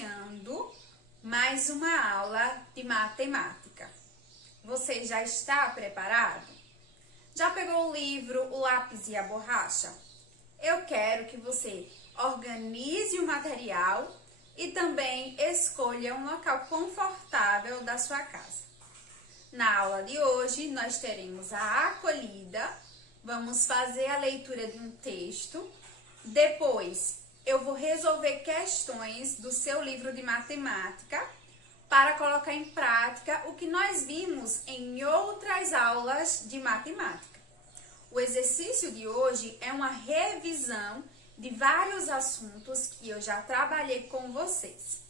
iniciando mais uma aula de matemática. Você já está preparado? Já pegou o livro, o lápis e a borracha? Eu quero que você organize o material e também escolha um local confortável da sua casa. Na aula de hoje, nós teremos a acolhida, vamos fazer a leitura de um texto, depois eu vou resolver questões do seu livro de matemática para colocar em prática o que nós vimos em outras aulas de matemática. O exercício de hoje é uma revisão de vários assuntos que eu já trabalhei com vocês.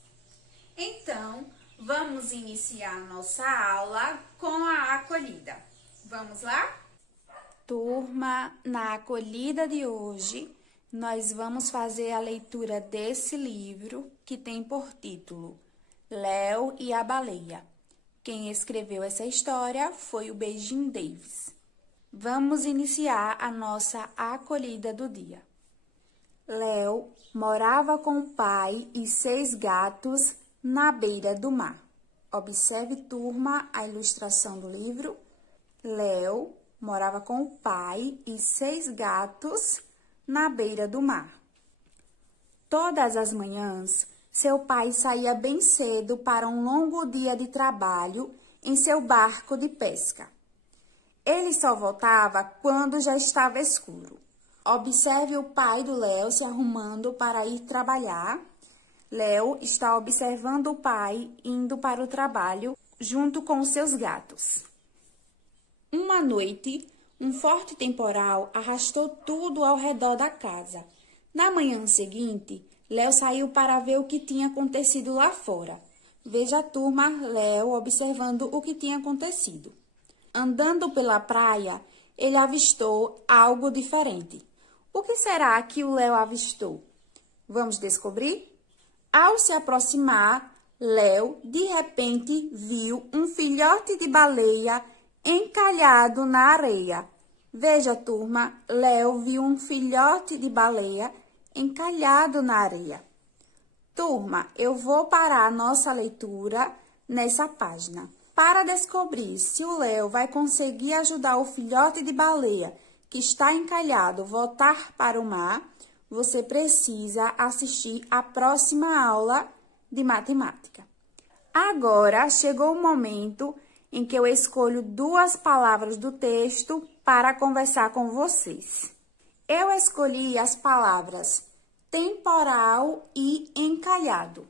Então, vamos iniciar a nossa aula com a acolhida. Vamos lá? Turma, na acolhida de hoje, nós vamos fazer a leitura desse livro que tem por título Léo e a Baleia. Quem escreveu essa história foi o Beijing Davis. Vamos iniciar a nossa acolhida do dia. Léo morava com o pai e 6 gatos na beira do mar. Observe, turma, a ilustração do livro. Léo morava com o pai e 6 gatos na beira do mar. Todas as manhãs, seu pai saía bem cedo para um longo dia de trabalho em seu barco de pesca. Ele só voltava quando já estava escuro. Observe o pai do Léo se arrumando para ir trabalhar. Léo está observando o pai indo para o trabalho junto com os seus gatos. Uma noite, um forte temporal arrastou tudo ao redor da casa. Na manhã seguinte, Léo saiu para ver o que tinha acontecido lá fora. Veja a turma, Léo observando o que tinha acontecido. Andando pela praia, ele avistou algo diferente. O que será que o Léo avistou? Vamos descobrir? Ao se aproximar, Léo de repente viu um filhote de baleia encalhado na areia. Veja, turma, Léo viu um filhote de baleia encalhado na areia. Turma, eu vou parar a nossa leitura nessa página. Para descobrir se o Léo vai conseguir ajudar o filhote de baleia que está encalhado voltar para o mar, você precisa assistir a próxima aula de matemática. Agora chegou o momento em que eu escolho 2 palavras do texto para conversar com vocês. Eu escolhi as palavras temporal e encalhado.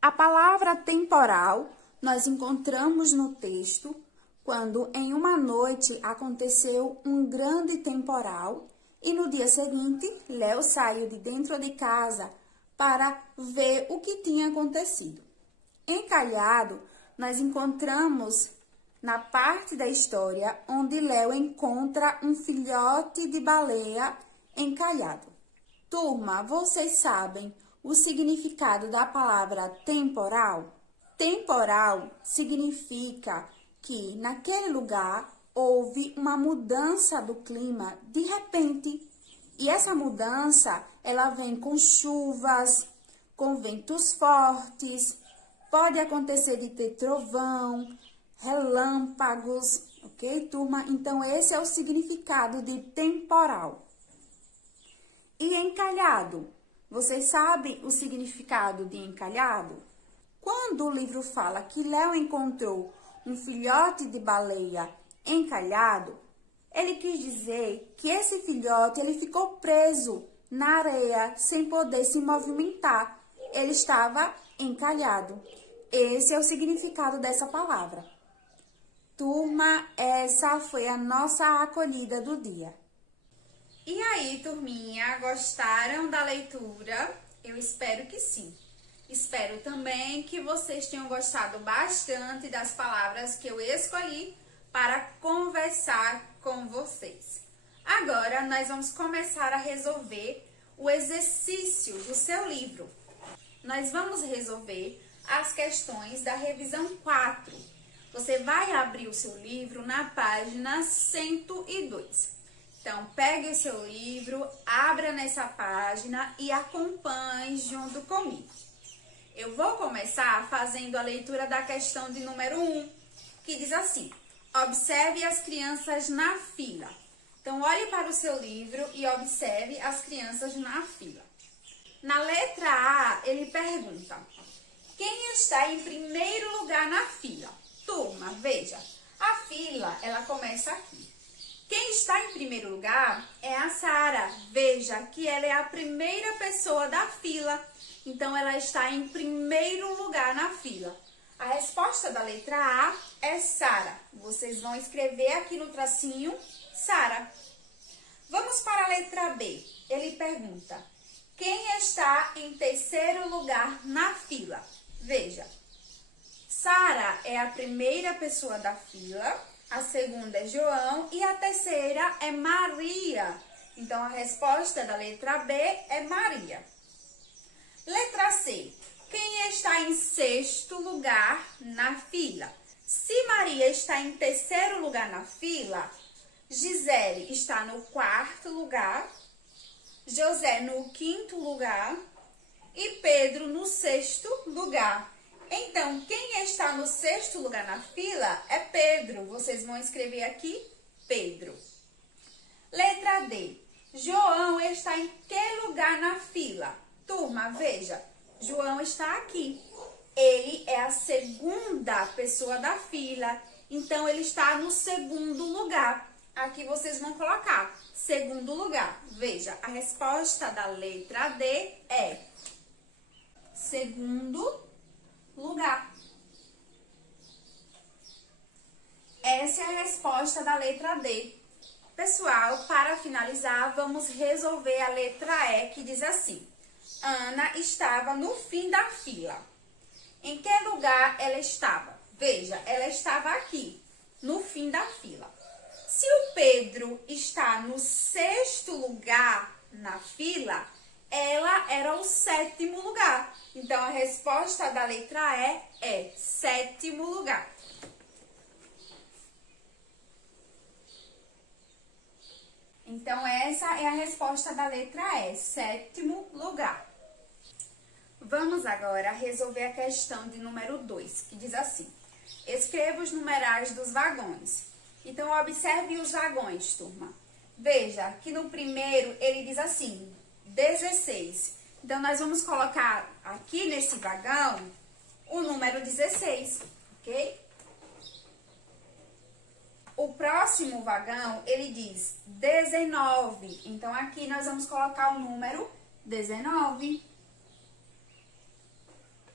A palavra temporal nós encontramos no texto quando em uma noite aconteceu um grande temporal e no dia seguinte Léo saiu de dentro de casa para ver o que tinha acontecido. Encalhado nós encontramos na parte da história onde Léo encontra um filhote de baleia encalhado. Turma, vocês sabem o significado da palavra temporal? Temporal significa que naquele lugar houve uma mudança do clima de repente. E essa mudança, ela vem com chuvas, com ventos fortes, pode acontecer de ter trovão, relâmpagos, ok, turma? Então, esse é o significado de temporal. E encalhado? Vocês sabem o significado de encalhado? Quando o livro fala que Léo encontrou um filhote de baleia encalhado, ele quis dizer que esse filhote ele ficou preso na areia sem poder se movimentar. Ele estava encalhado. Esse é o significado dessa palavra. Turma, essa foi a nossa acolhida do dia. E aí, turminha, gostaram da leitura? Eu espero que sim. Espero também que vocês tenham gostado bastante das palavras que eu escolhi para conversar com vocês. Agora, nós vamos começar a resolver o exercício do seu livro. Nós vamos resolver as questões da revisão 4. Você vai abrir o seu livro na página 102. Então, pegue o seu livro, abra nessa página e acompanhe junto comigo. Eu vou começar fazendo a leitura da questão de número 1, que diz assim: observe as crianças na fila. Então, olhe para o seu livro e observe as crianças na fila. Na letra A, ele pergunta: quem está em primeiro lugar na fila? Turma, veja, a fila, ela começa aqui. Quem está em primeiro lugar é a Sara. Veja que ela é a primeira pessoa da fila. Então, ela está em primeiro lugar na fila. A resposta da letra A é Sara. Vocês vão escrever aqui no tracinho Sara. Vamos para a letra B. Ele pergunta: quem está em terceiro lugar na fila? Veja, Sara é a primeira pessoa da fila, a segunda é João e a terceira é Maria. Então, a resposta da letra B é Maria. Letra C. Quem está em sexto lugar na fila? Se Maria está em terceiro lugar na fila, Gisele está no quarto lugar, José no quinto lugar e Pedro no sexto lugar. Então, quem está no sexto lugar na fila é Pedro. Vocês vão escrever aqui Pedro. Letra D. João está em que lugar na fila? Turma, veja, João está aqui. Ele é a segunda pessoa da fila, então ele está no segundo lugar. Aqui vocês vão colocar segundo lugar. Veja, a resposta da letra D é segundo lugar. Essa é a resposta da letra D. Pessoal, para finalizar, vamos resolver a letra E, que diz assim: Ana estava no fim da fila. Em que lugar ela estava? Veja, ela estava aqui, no fim da fila. Se o Pedro está no sexto lugar na fila, ela era o sétimo lugar. Então, a resposta da letra E é sétimo lugar. Então, essa é a resposta da letra E, sétimo lugar. Vamos agora resolver a questão de número 2, que diz assim: escreva os numerais dos vagões. Então, observe os vagões, turma. Veja que no primeiro ele diz assim, 16. Então, nós vamos colocar aqui nesse vagão o número 16, ok? O próximo vagão, ele diz 19. Então, aqui nós vamos colocar o número 19.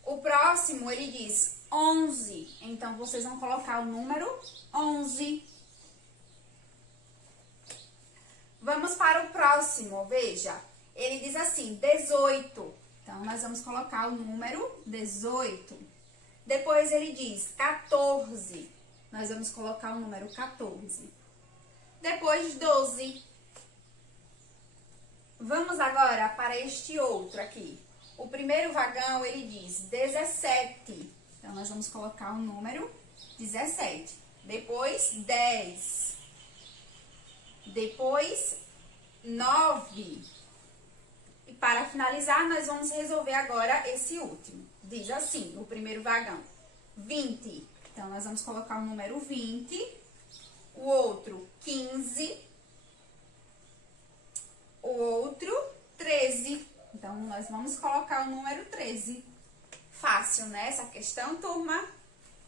O próximo, ele diz 11. Então, vocês vão colocar o número 11. Vamos para o próximo, veja. Ele diz assim, 18. Então, nós vamos colocar o número 18. Depois, ele diz 14. Nós vamos colocar o número 14. Depois, 12. Vamos agora para este outro aqui. O primeiro vagão, ele diz 17. Então, nós vamos colocar o número 17. Depois, 10. Depois, 9. E para finalizar, nós vamos resolver agora esse último. Diz assim, o primeiro vagão, 20. Então, nós vamos colocar o número 20. O outro, 15. O outro, 13. Então, nós vamos colocar o número 13. Fácil, né, essa questão, turma?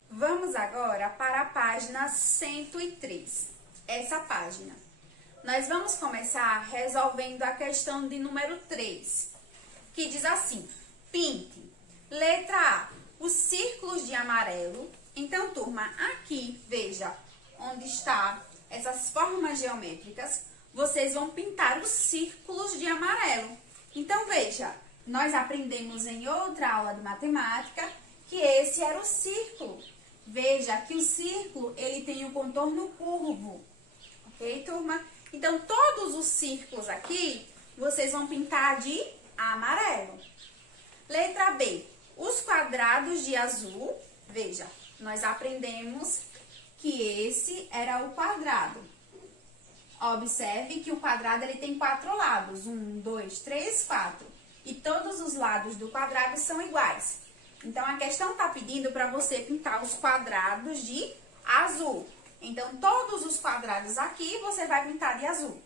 Vamos agora para a página 103. Essa página. Nós vamos começar resolvendo a questão de número 3, que diz assim, pinte. Letra A, os círculos de amarelo. Então, turma, aqui, veja, onde está essas formas geométricas, vocês vão pintar os círculos de amarelo. Então, veja, nós aprendemos em outra aula de matemática que esse era o círculo. Veja que o círculo, ele tem um contorno curvo. Ok, turma? Então, todos os círculos aqui, vocês vão pintar de amarelo. Letra B, os quadrados de azul. Veja, nós aprendemos que esse era o quadrado. Observe que o quadrado ele tem 4 lados. 1, 2, 3, 4. E todos os lados do quadrado são iguais. Então, a questão está pedindo para você pintar os quadrados de azul. Então, todos os quadrados aqui você vai pintar de azul.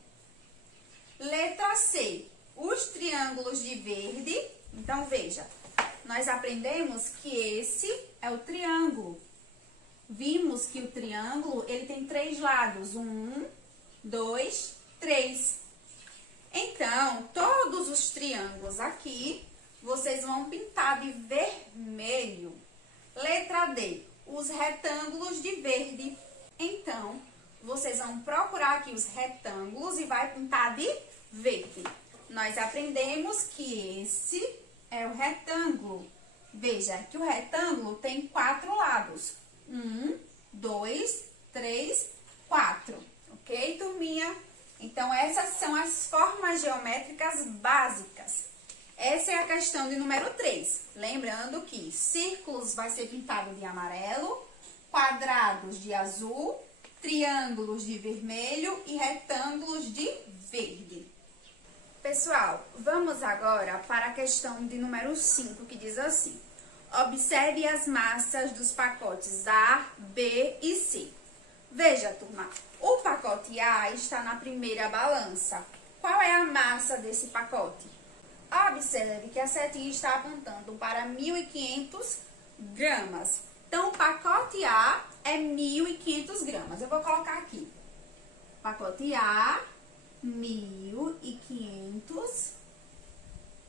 Letra C, os triângulos de verde. Então, veja, nós aprendemos que esse é o triângulo. Vimos que o triângulo, ele tem 3 lados. 1, 2, 3. Então, todos os triângulos aqui, vocês vão pintar de vermelho. Letra D, os retângulos de verde. Então, vocês vão procurar aqui os retângulos e vai pintar de verde. Nós aprendemos que esse é o retângulo. Veja que o retângulo tem 4 lados. 1, 2, 3, 4. Ok, turminha? Então, essas são as formas geométricas básicas. Essa é a questão de número 3. Lembrando que círculos vai ser pintado de amarelo, quadrados de azul, triângulos de vermelho e retângulos de verde. Pessoal, vamos agora para a questão de número 5, que diz assim: observe as massas dos pacotes A, B e C. Veja, turma, o pacote A está na primeira balança. Qual é a massa desse pacote? Observe que a setinha está apontando para 1.500 gramas. Então, o pacote A é 1.500 gramas. Eu vou colocar aqui. Pacote A, 1.500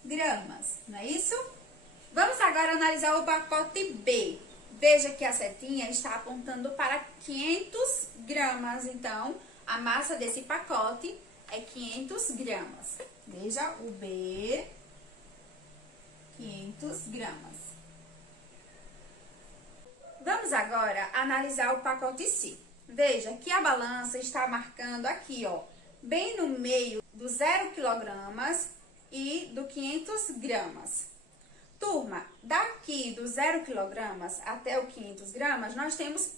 gramas. Não é isso? Vamos agora analisar o pacote B. Veja que a setinha está apontando para 500 gramas. Então, a massa desse pacote é 500 gramas. Veja o B, 500 gramas. Vamos agora analisar o pacote C. Veja que a balança está marcando aqui, ó, bem no meio do 0 quilogramas e do 500 gramas. Turma, daqui do 0 quilogramas até o 500 gramas, nós temos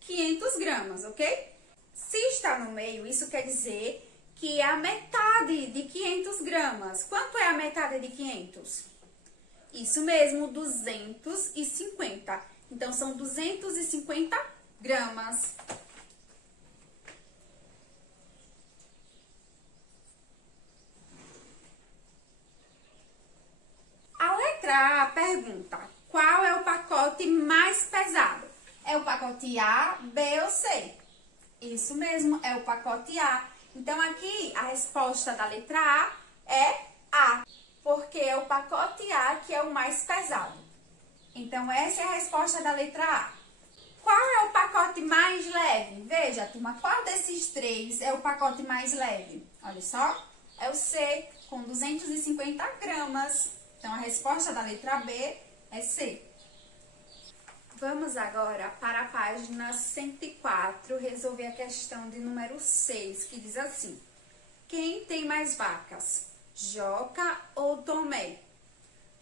500 gramas, ok? Se está no meio, isso quer dizer que é a metade de 500 gramas. Quanto é a metade de 500? Isso mesmo, 250. Então, são 250 gramas. A letra A pergunta: qual é o pacote mais pesado? É o pacote A, B ou C? Isso mesmo, é o pacote A. Então, aqui, a resposta da letra A é A, porque é o pacote A que é o mais pesado. Então, essa é a resposta da letra A. Qual é o pacote mais leve? Veja, turma, qual desses 3 é o pacote mais leve? Olha só, é o C, com 250 gramas. Então, a resposta da letra B é C. Vamos agora para a página 104, resolver a questão de número 6, que diz assim: quem tem mais vacas, Joca ou Tomé?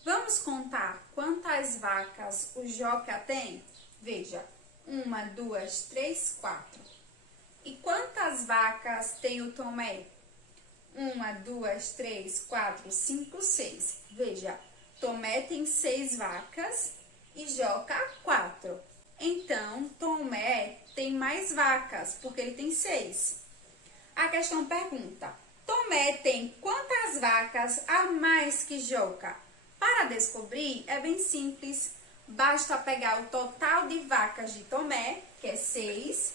Vamos contar quantas vacas o Joca tem? Veja, 1, 2, 3, 4. E quantas vacas tem o Tomé? 1, 2, 3, 4, 5, 6. Veja, Tomé tem 6 vacas e Joca 4. Então, Tomé tem mais vacas, porque ele tem 6. A questão pergunta: Tomé tem quantas vacas a mais que Joca? Para descobrir, é bem simples. Basta pegar o total de vacas de Tomé, que é 6,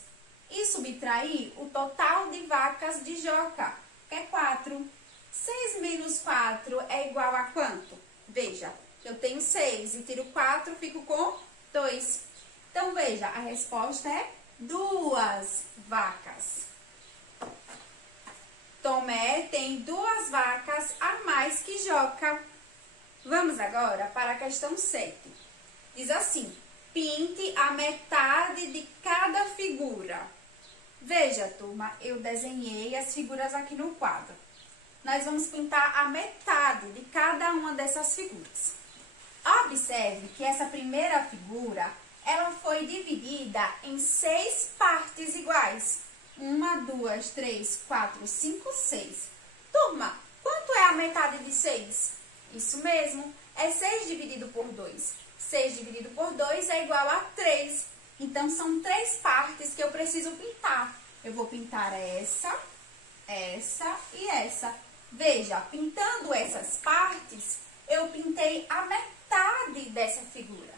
e subtrair o total de vacas de Joca, que é 4. 6 menos 4 é igual a quanto? Veja, eu tenho 6 e tiro 4, fico com 2. Então, veja, a resposta é 2 vacas. Tomé tem 2 vacas a mais que Joca. Vamos agora para a questão 7. Diz assim: pinte a metade de cada figura. Veja, turma, eu desenhei as figuras aqui no quadro. Nós vamos pintar a metade de cada uma dessas figuras. Observe que essa primeira figura, ela foi dividida em 6 partes iguais. 1, 2, 3, 4, 5, 6. Turma, quanto é a metade de 6? Isso mesmo, é 6 dividido por 2. 6 dividido por 2 é igual a 3. Então, são 3 partes que eu preciso pintar. Eu vou pintar essa e essa. Veja, pintando essas partes, eu pintei a metade dessa figura.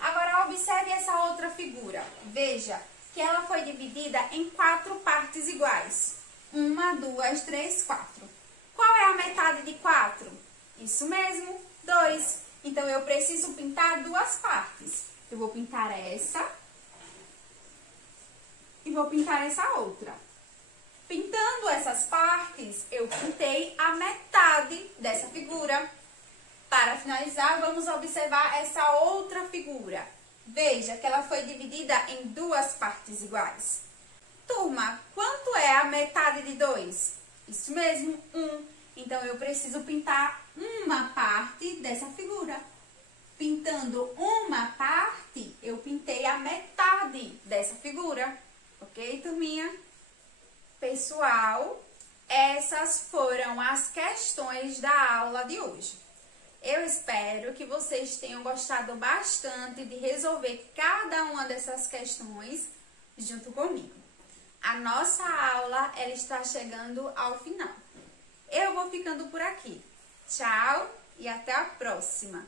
Agora, observe essa outra figura. Veja que ela foi dividida em 4 partes iguais. 1, 2, 3, 4. Qual é a metade de 4? Isso mesmo, 2. Então, eu preciso pintar 2 partes. Eu vou pintar essa e vou pintar essa outra. Pintando essas partes, eu pintei a metade dessa figura. Para finalizar, vamos observar essa outra figura. Veja que ela foi dividida em 2 partes iguais. Turma, quanto é a metade de 2? Isso mesmo, 1. Então, eu preciso pintar uma parte dessa figura. Pintando uma parte, eu pintei a metade dessa figura. Ok, turminha? Pessoal, essas foram as questões da aula de hoje. Eu espero que vocês tenham gostado bastante de resolver cada uma dessas questões junto comigo. A nossa aula, ela está chegando ao final. Eu vou ficando por aqui. Tchau e até a próxima!